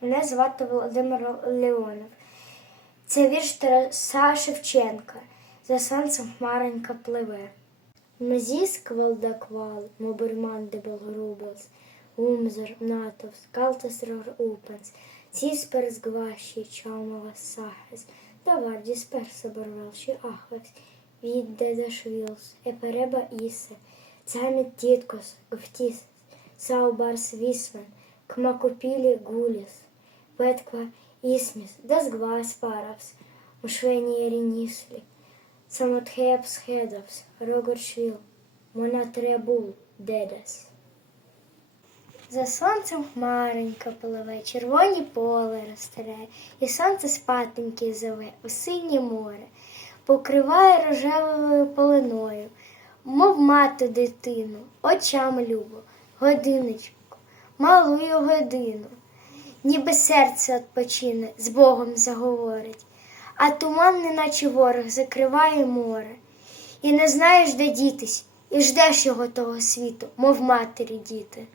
Мене звати Володимир Леонов. Це вірш Тараса Шевченка. За сонцем хмаренька пливе. Мезіск валдаквал, моберман де белгрубелс, умзер, натовс, калтес рор упенс, ціспер згващі чаумова сахес, давардіс персаборвелші ахвекс, відде дашвілс, епереба ісе, цаміт тіткос, гвтіс, саубарс вісмен, кмакопілі гуліс, петква ісміс, дазгвас паравс, мушвені ерініслі, Самотхепс хедовс, Рогоршвіл, Монатребул, Дедес. За сонцем хмаренька пливе, червоні поле розтре, і сонце спатеньки зове у синє море, покриває рожевою полиною, мов мати дитину, очам любо, годиночку, малую годину, ніби серце відпочине, з Богом заговорить а туман, неначе ворог, закриває море. І не знаєш, де дітись, і ждеш його того світу, мов матері діти.